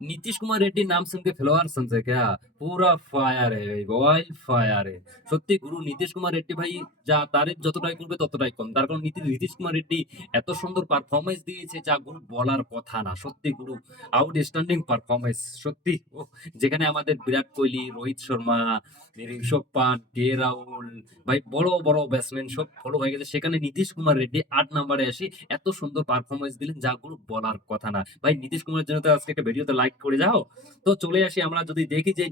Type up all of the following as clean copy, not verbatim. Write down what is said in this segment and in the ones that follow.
नीतीश कुमार रेड्डी नाम सुन के फ्लावर समझे क्या? পুরা ফায়ার ভাই, ওয়াইল্ড ফায়ার। সত্যি গুরু নীতিশ কুমার রেড্ডি ভাই যা তারিফ যতটাই করবে ততটাই কম। তার কারণ নীতিশ কুমার রেড্ডি এত সুন্দর পারফরম্যান্স দিয়েছে যা গুরু বলার কথা না। সত্যি গুরু আউটস্ট্যান্ডিং পারফরম্যান্স। সত্যি ওহ! যেখানে আমাদের বিরাট কোহলি, রোহিত শর্মা, ঋষভ পান্ট, কে রাহুল ভাই বড়, বড় ব্যাটসম্যান সব ফলো হয়ে গেছে। সেখানে নীতিশ কুমার রেড্ডি ৮ নাম্বারে এসে এত সুন্দর পারফরম্যান্স দিলেন যা গুরু বলার কথা না। ভাই নীতিশ কুমারের জন্য তো আজকে একটা ভিডিওতে লাইক করে যাও। তো চলে আসি আমরা যদি দেখি যে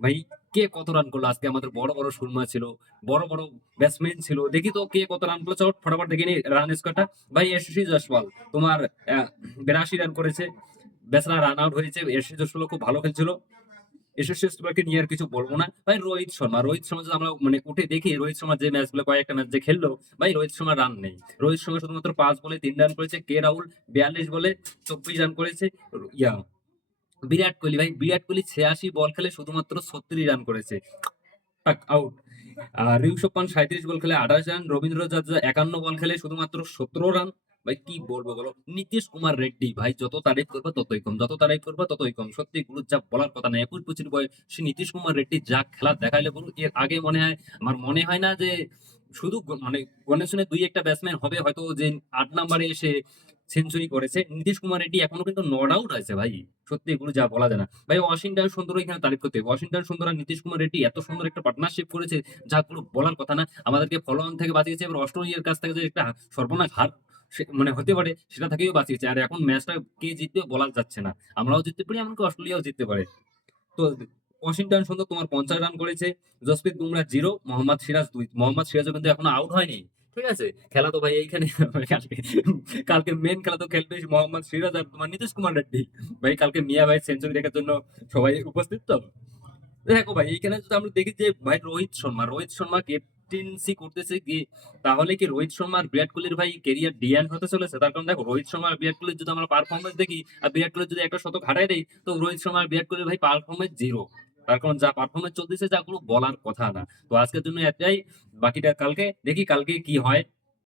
ভাই কে কত রান করলো আজকে আমাদের বড়, বড় সুরমা ছিল, বড়, বড় ব্যাটসম্যান ছিল। দেখি তো কে কত রান করলো চট ফটাফট দেখে নিই রান স্কোরটা। ভাই যশস্বী জয়সওয়াল তোমার ৮২ রান করেছে। বেচারা রান আউট হয়েছে। যশস্বী জয়সওয়াল খুব ভালো খেলছিল। যশস্বী জয়সওয়ালকে নিয়ে আর কিছু বলবো না। ভাই রোহিত শর্মা যদি আমরা মানে উঠে দেখি রোহিত শর্মা যে ম্যাচগুলো কয়েকটা ম্যাচ যে খেললো, ভাই রোহিত শর্মার রান নেই। রোহিত শর্মা শুধুমাত্র ৫ বলে ৩ রান করেছে। কে রাহুল ৪২ বলে ২৪ রান করেছে। ইয়া বিরাট কোহলি ভাই বিরাট কোহলি ৮৬ বল খেলে শুধুমাত্র ৩৬ রান করেছে। টাক আউট। আর ঋষভ পান্ট ৩৭ বল খেলে ২৮ রান। রবীন্দ্র জাদেজা ৫১ বল খেলে শুধুমাত্র ১৭ রান। ভাই কি বলবো বলো? নীতিশ কুমার রেড্ডি ভাই যত তারিফ করবে ততই কম, যত তারিফ করবে ততই কম। সত্যি গুরুর যা বলার কথা না। ২১-২৫ বয়সী নীতিশ কুমার রেড্ডি যা খেলা দেখাইলো গুরু এর আগে মনে হয় আমার মনে হয় না যে শুধু মানে গণেশ ২ একটা ব্যাটসম্যান হবে হয়তো যে ৮ নাম্বারে এসে সেঞ্চুরি করেছে। নীতিশ কুমার রেড্ডি এখনো কিন্তু নট আউট আছে ভাই। সত্যি এগুলো যা বলা যায় না। ভাই ওয়াশিংটন সুন্দরও এখানে তারিফ করতে হবে। ওয়াশিংটন সুন্দর আর নীতিশ কুমার রেড্ডি এত সুন্দর একটা পার্টনারশিপ করেছে যা পুরো বলার কথা না। আমাদেরকে ফলো অন থেকে বাঁচিয়েছে। এবার অস্ট্রেলিয়ার কাছ থেকে যে একটা সর্বনাশ হার মানে হতে পারে সেটা থেকেও বাঁচিয়েছে। আর এখন ম্যাচটা কে জিতবে বলা যাচ্ছে না। আমরাও জিততে পারি এমনকি অস্ট্রেলিয়াও জিততে পারে। তো ওয়াশিংটন সুন্দর তোমার ৫০ রান করেছে। জসপ্রীত বুমরা 0, মোহাম্মদ সিরাজ ২। মোহাম্মদ সিরাজও কিন্তু এখনো আউট হয়নি। ঠিক আছে? খেলা তো ভাই এইখানে কালকে কালকে মেইন খেলা তো খেলবে মোহাম্মদ সিরাজ আর তোমার নীতিশ কুমার রেড্ডি। ভাই কালকে মিয়া ভাই সেঞ্চুরি দেখার জন্য সবাই উপস্থিত তো। দেখো ভাই এইখানে যদি আমরা দেখি যে ভাই রোহিত শর্মা ক্যাপ্টেন্সি করতেছে কি তাহলে কি রোহিত শর্মা আর বিরাট কোহলির ভাই ক্যারিয়ার ডিএন্ড হতে চলেছে? তার কারণ দেখো রোহিত শর্মা আর বিরাট কোহলির যদি আমরা পারফরমেন্স দেখি আর বিরাট কোহলি যদি একটা শতক হাঁটায় দেয় তো রোহিত শর্মা আর বিরাট কোহলির ভাই পারফরমেন্স জিরো। তার কারণ যা পারফরমেন্স চলতেছে যা কোনো বলার কথা না। তো আজকের জন্য এটাই, বাকিটা কালকে দেখি কালকে কি হয়।